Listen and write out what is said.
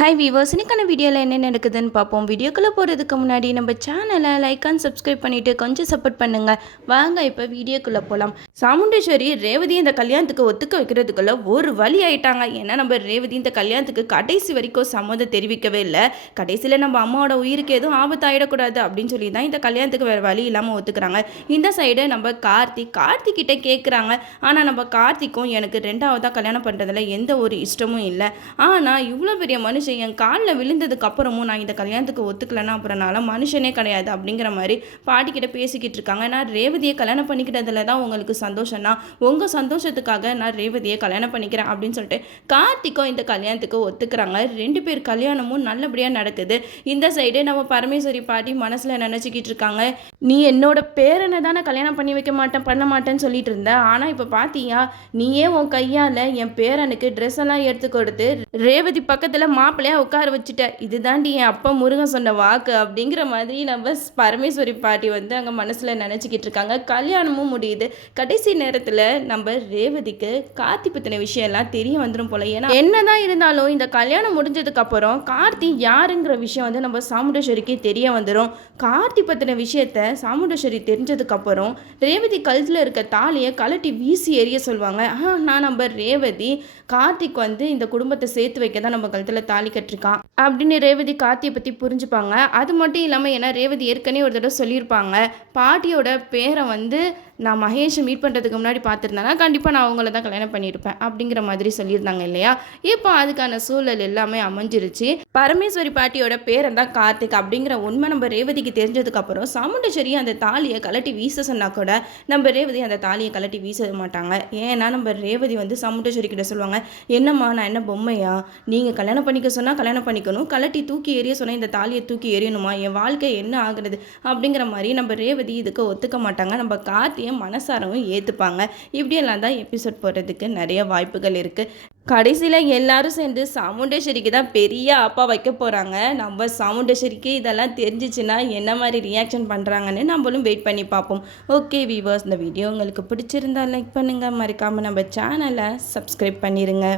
Hi viewers, இன்னைக்கான வீடியோவில் என்ன நடக்குதுன்னு பார்ப்போம். வீடியோக்குள்ளே போகிறதுக்கு முன்னாடி நம்ம சேனலை லைக் அண்ட் சப்ஸ்கிரைப் பண்ணிவிட்டு கொஞ்சம் சப்போர்ட் பண்ணுங்கள். வாங்க இப்போ வீடியோக்குள்ளே போகலாம். சாமுண்டேஸ்வரி ரேவதி இந்த கல்யாணத்துக்கு ஒத்துக்க வைக்கிறதுக்குள்ள ஒரு வழி ஆயிட்டாங்க. ஏன்னா நம்ம ரேவதி இந்த கல்யாணத்துக்கு கடைசி வரைக்கும் சம்மதம் தெரிவிக்கவே இல்லை. கடைசியில் நம்ம அம்மாவோட உயிருக்கு எதுவும் ஆபத்தாயிடக்கூடாது அப்படின்னு சொல்லி தான் இந்த கல்யாணத்துக்கு வேறு வழி இல்லாமல் ஒத்துக்கிறாங்க. இந்த சைடு நம்ம கார்த்திக்கிட்ட கேட்குறாங்க. ஆனால் நம்ம கார்த்திக்கும் எனக்கு ரெண்டாவதாக கல்யாணம் பண்ணுறதுல எந்த ஒரு இஷ்டமும் இல்லை. ஆனால் இவ்வளோ பெரிய மனுஷன் என் காலில் விழுந்ததுக்கு அப்புறமும் நான் இந்த கல்யாணத்துக்கு ஒத்துக்கலைன்னா அப்புறம் நான் மனுஷனே கிடையாது அப்படிங்கிற மாதிரி பாட்டிக்கிட்ட பேசிக்கிட்டு இருக்காங்க. நான் ரேவதியை கல்யாணம் பண்ணிக்கிட்டதுல தான் உங்களுக்கு சந்தோஷம்னா உங்கள் சந்தோஷத்துக்காக நான் ரேவதியை கல்யாணம் பண்ணிக்கிறேன் அப்படின்னு சொல்லிட்டு கார்த்திக்கும் இந்த கல்யாணத்துக்கு ஒத்துக்கிறாங்க. 2 பேர் கல்யாணமும் நல்லபடியாக நடக்குது. இந்த சைடு நம்ம பரமேஸ்வரி பாட்டி மனசில் நினச்சிக்கிட்டு இருக்காங்க, நீ என்னோட பேரனை தானே கல்யாணம் பண்ண மாட்டேன்னு சொல்லிட்டு இருந்த. ஆனால் இப்போ பார்த்தியா, நீயே உன் கையால் என் பேரனுக்கு ட்ரெஸ் எல்லாம் எடுத்து கொடுத்து ரேவதி பக்கத்தில் மாப்பிள்ளையா உட்கார வச்சுட்ட. இதுதாண்டி என் அப்பா முருகன் சொன்ன வாக்கு அப்படிங்கிற மாதிரி நம்ம பரமேஸ்வரி பாட்டி அங்கே மனசில் நினச்சிக்கிட்டு இருக்காங்க. கல்யாணமும் முடியுது. கடைசி நேரத்தில் நம்ம ரேவதிக்கு கார்த்தி பற்றின விஷயம் எல்லாம் தெரிய வந்துடும் போல. ஏன்னா என்னதான் இருந்தாலும் இந்த கல்யாணம் முடிஞ்சதுக்கு அப்புறம் கார்த்தி யாருங்கிற விஷயம் நம்ம சாமுண்டேஸ்வரிக்கு தெரிய வந்துடும். கார்த்தி பற்றின விஷயத்த சாமுண்டேஸ்வரி தெரிஞ்சதுக்கு அப்புறம் ரேவதி கழுத்தில் இருக்க தாலியை கலட்டி வீசி எறிய சொல்லுவாங்க. நான் நம்ம ரேவதி கார்த்திக் இந்த குடும்பத்தை சேர்த்து வைக்க தான் நம்ம கழுத்தில் தாலி கட்டிருக்கான் அப்படின்னு ரேவதி கார்த்தியை பற்றி புரிஞ்சுப்பாங்க. அது மட்டும் இல்லாமல் ஏன்னா ரேவதி ஏற்கனவே ஒரு தடவை சொல்லியிருப்பாங்க, பாட்டியோட பேரை நான் மகேஷை மீட் பண்ணுறதுக்கு முன்னாடி பார்த்துருந்தேன்னா கண்டிப்பாக நான் அவங்கள தான் கல்யாணம் பண்ணியிருப்பேன் அப்படிங்கிற மாதிரி சொல்லியிருந்தாங்க இல்லையா. இப்போ அதுக்கான சூழல் எல்லாமே அமைஞ்சிருச்சு. பரமேஸ்வரி பாட்டியோட பேரை தான் கார்த்திக் அப்படிங்கிற உண்மை நம்ம ரேவதிக்கு தெரிஞ்சதுக்கப்புறம் சாமுண்டேஸ்வரி அந்த தாலியை கலட்டி வீச சொன்னால் கூட நம்ம ரேவதி அந்த தாலியை கலட்டி வீச மாட்டாங்க. ஏன்னா நம்ம ரேவதி சாமுண்டேஸ்வரி கிட்ட சொல்லுவாங்க, என்னம்மா நான் என்ன பொம்மையா, நீங்கள் கல்யாணம் பண்ணிக்க சொன்னால் கல்யாணம் பண்ணிக்கணும், கலட்டி தூக்கி எறிய சொன்னால் இந்த தாலியை தூக்கி எறியணுமா, என் வாழ்க்கை என்ன ஆகுறது அப்படிங்கிற மாதிரி நம்ம ரேவதி இதுக்கு ஒத்துக்க மாட்டாங்க. நம்ம கார்த்தியை மனசாரவும் ஏற்றுப்பாங்க. இப்படியெல்லாம் தான் எபிசோட் போடுறதுக்கு நிறைய வாய்ப்புகள் இருக்குது. கடைசியில் எல்லாரும் சேர்ந்து சாமுண்டேஸ்வரிக்கு தான் பெரிய அப்பா வைக்க போகிறாங்க. நம்ம சாமுண்டேஸ்வரிக்கு இதெல்லாம் தெரிஞ்சிச்சுன்னா என்ன மாதிரி ரியாக்ஷன் பண்ணுறாங்கன்னு நம்மளும் வெயிட் பண்ணி பார்ப்போம். ஓகே வீவர்ஸ், இந்த வீடியோ உங்களுக்கு பிடிச்சிருந்தா லைக் பண்ணுங்கள், மறக்காமல் நம்ம சேனலை சப்ஸ்கிரைப் பண்ணிடுங்க.